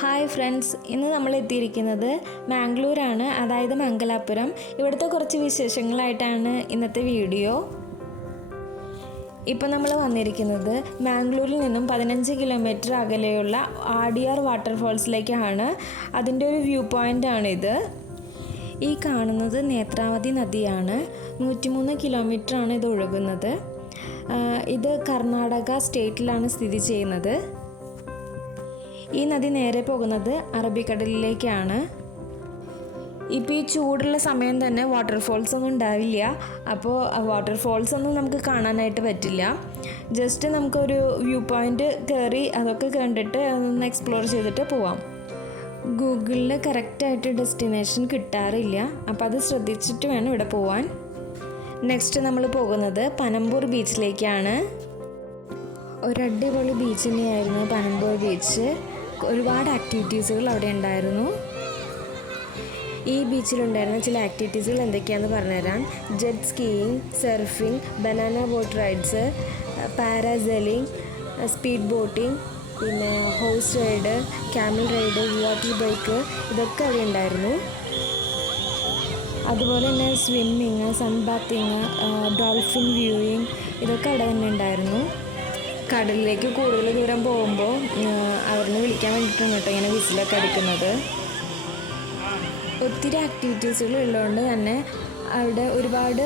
Hi friends, ഇന്ന് നമ്മൾ എത്തിയിരിക്കുന്നത് മാംഗ്ലൂരാണ്, അതായത് മംഗലാപുരം. ഇവിടുത്തെ കുറച്ച് വിശേഷങ്ങളായിട്ടാണ് ഇന്നത്തെ വീഡിയോ. ഇപ്പം നമ്മൾ വന്നിരിക്കുന്നത് മാംഗ്ലൂരിൽ നിന്നും 15 കിലോമീറ്റർ അകലെയുള്ള ആഡിയാർ വാട്ടർഫോൾസിലേക്കാണ്. അതിൻ്റെ ഒരു വ്യൂ പോയിൻ്റാണിത്. ഈ കാണുന്നത് നേത്രാവതി നദിയാണ്. 103 കിലോമീറ്ററാണ് ഇത് ഒഴുകുന്നത്. ഇത് കർണാടക സ്റ്റേറ്റിലാണ് സ്ഥിതി ചെയ്യുന്നത്. ഈ നദി നേരെ പോകുന്നത് അറബിക്കടലിലേക്കാണ്. ഇപ്പോൾ ഈ ചൂടുള്ള സമയം തന്നെ വാട്ടർഫോൾസ് ഒന്നും ഉണ്ടാവില്ല. അപ്പോൾ വാട്ടർഫോൾസ് ഒന്നും നമുക്ക് കാണാനായിട്ട് പറ്റില്ല. ജസ്റ്റ് നമുക്കൊരു വ്യൂ പോയിൻ്റ് കയറി അതൊക്കെ കണ്ടിട്ട് ഒന്ന് എക്സ്പ്ലോർ ചെയ്തിട്ട് പോവാം. ഗൂഗിളിൽ കറക്റ്റായിട്ട് ഡെസ്റ്റിനേഷൻ കിട്ടാറില്ല, അപ്പോൾ അത് ശ്രദ്ധിച്ചിട്ട് വേണം ഇവിടെ പോവാൻ. നെക്സ്റ്റ് നമ്മൾ പോകുന്നത് പനമ്പൂർ ബീച്ചിലേക്കാണ്. ഒരടിപൊളി ബീച്ച് തന്നെയായിരുന്നു പനമ്പൂർ ബീച്ച്. ഒരുപാട് ആക്ടിവിറ്റീസുകൾ അവിടെ ഉണ്ടായിരുന്നു. ഈ ബീച്ചിലുണ്ടായിരുന്ന ചില ആക്ടിവിറ്റീസുകൾ എന്തൊക്കെയാണെന്ന് പറഞ്ഞുതരാം. Jet skiing, surfing, banana boat rides, parasailing, speed boating, പിന്നെ horse ride, camel ride, water bike, ഇതൊക്കെ അവിടെ ഉണ്ടായിരുന്നു. അതുപോലെ തന്നെ swimming, sun bathing, dolphin viewing, ഇതൊക്കെ അവിടെ തന്നെ ഉണ്ടായിരുന്നു. കടലിലേക്ക് കൂടുതൽ ദൂരം പോകുമ്പോൾ അവരിനെ വിളിക്കാൻ വേണ്ടിയിട്ടാണ് കേട്ടോ ഇങ്ങനെ വിസിലൊക്കെ അടിക്കുന്നത്. ഒത്തിരി ആക്ടിവിറ്റീസുകൾ ഉള്ളതുകൊണ്ട് തന്നെ അവിടെ ഒരുപാട്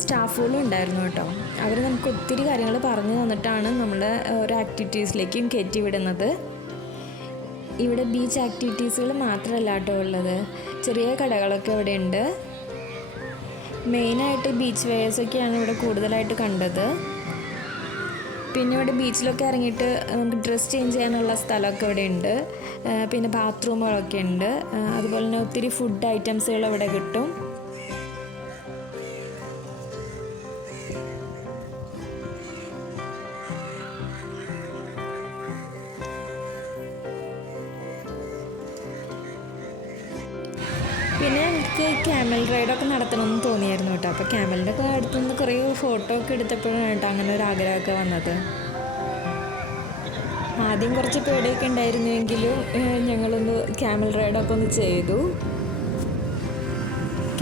സ്റ്റാഫുകളും ഉണ്ടായിരുന്നു കേട്ടോ. അവർ നമുക്ക് ഒത്തിരി കാര്യങ്ങൾ പറഞ്ഞു തന്നിട്ടാണ് നമ്മുടെ ഓരോ ആക്ടിവിറ്റീസിലേക്കും കയറ്റി വിടുന്നത്. ഇവിടെ ബീച്ച് ആക്ടിവിറ്റീസുകൾ മാത്രമല്ല കേട്ടോ ഉള്ളത്, ചെറിയ കടകളൊക്കെ ഇവിടെ ഉണ്ട്. മെയിനായിട്ട് ബീച്ച് വെയേഴ്സൊക്കെയാണ് ഇവിടെ കൂടുതലായിട്ട് കണ്ടത്. പിന്നെ ഇവിടെ ബീച്ചിലൊക്കെ ഇറങ്ങിയിട്ട് നമുക്ക് ഡ്രസ്സ് ചേഞ്ച് ചെയ്യാനുള്ള സ്ഥലമൊക്കെ ഇവിടെ ഉണ്ട്. പിന്നെ ബാത്റൂമുകളൊക്കെ ഉണ്ട്. അതുപോലെ തന്നെ ഒത്തിരി ഫുഡ് ഐറ്റംസുകൾ ഇവിടെ കിട്ടും. പിന്നെ എനിക്ക് ക്യാമൽ റൈഡൊക്കെ നടത്തണമെന്ന് തോന്നിയായിരുന്നു കേട്ടോ. അപ്പോൾ ക്യാമലിൻ്റെ ഒക്കെ അടുത്തുനിന്ന് കുറേ ഫോട്ടോ ഒക്കെ എടുത്തപ്പോഴാണ് കേട്ടോ അങ്ങനെ ഒരു ആഗ്രഹമൊക്കെ വന്നത്. ആദ്യം കുറച്ച് പേടിയൊക്കെ ഉണ്ടായിരുന്നുവെങ്കിലും ഞങ്ങളൊന്ന് ക്യാമൽ റൈഡൊക്കെ ഒന്ന് ചെയ്തു.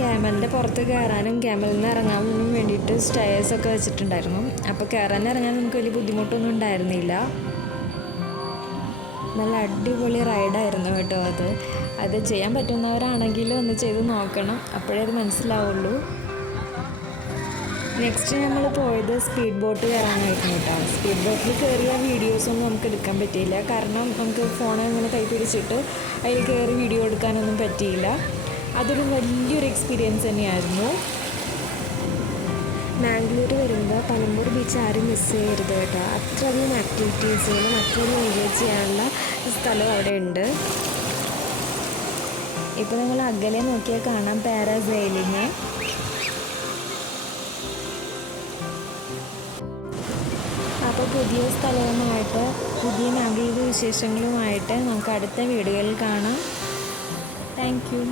ക്യാമലിൻ്റെ പുറത്ത് കയറാനും ക്യാമലിൽ നിന്ന് ഇറങ്ങാനും വേണ്ടിയിട്ട് സ്റ്റെയർസൊക്കെ വെച്ചിട്ടുണ്ടായിരുന്നു. അപ്പോൾ കയറാൻ ഇറങ്ങാൻ നമുക്ക് വലിയ ബുദ്ധിമുട്ടൊന്നും ഉണ്ടായിരുന്നില്ല. നല്ല അടിപൊളി റൈഡായിരുന്നു കേട്ടോ അത് ചെയ്യാൻ പറ്റുന്നവരാണെങ്കിൽ ഒന്ന് ചെയ്ത് നോക്കണം, അപ്പോഴേ അത് മനസ്സിലാവുള്ളൂ. നെക്സ്റ്റ് നമ്മൾ പോയത് സ്പീഡ് ബോട്ട് കയറാനായിരുന്നു കേട്ടോ. സ്പീഡ് ബോട്ടിൽ കയറിയ വീഡിയോസൊന്നും നമുക്ക് എടുക്കാൻ പറ്റിയില്ല, കാരണം നമുക്ക് ഫോണിൽ ഇങ്ങനെ കൈ പിടിച്ചിട്ട് അതിൽ കയറി വീഡിയോ എടുക്കാനൊന്നും പറ്റിയില്ല. അതൊരു വലിയൊരു എക്സ്പീരിയൻസ് തന്നെയായിരുന്നു. മാംഗ്ലൂർ വരുമ്പോൾ പനമ്പൂർ ബീച്ച് ആരും മിസ് ചെയ്യരുത് കേട്ടോ. അത്രയധികം ആക്ടിവിറ്റീസുകളും അത്രയധികം എൻജോയ് ചെയ്യാനുള്ള സ്ഥലം അവിടെ ഉണ്ട്. ഇപ്പോൾ നിങ്ങൾ അകലെ നോക്കിയാൽ കാണാം പാരാസെയിലിങ്. അപ്പോൾ പുതിയ സ്ഥലവുമായിട്ട് പുതിയ മാംഗ്ലൂർ വിശേഷങ്ങളുമായിട്ട് നമുക്ക് അടുത്ത വീഡിയോയിൽ കാണാം. Thank you.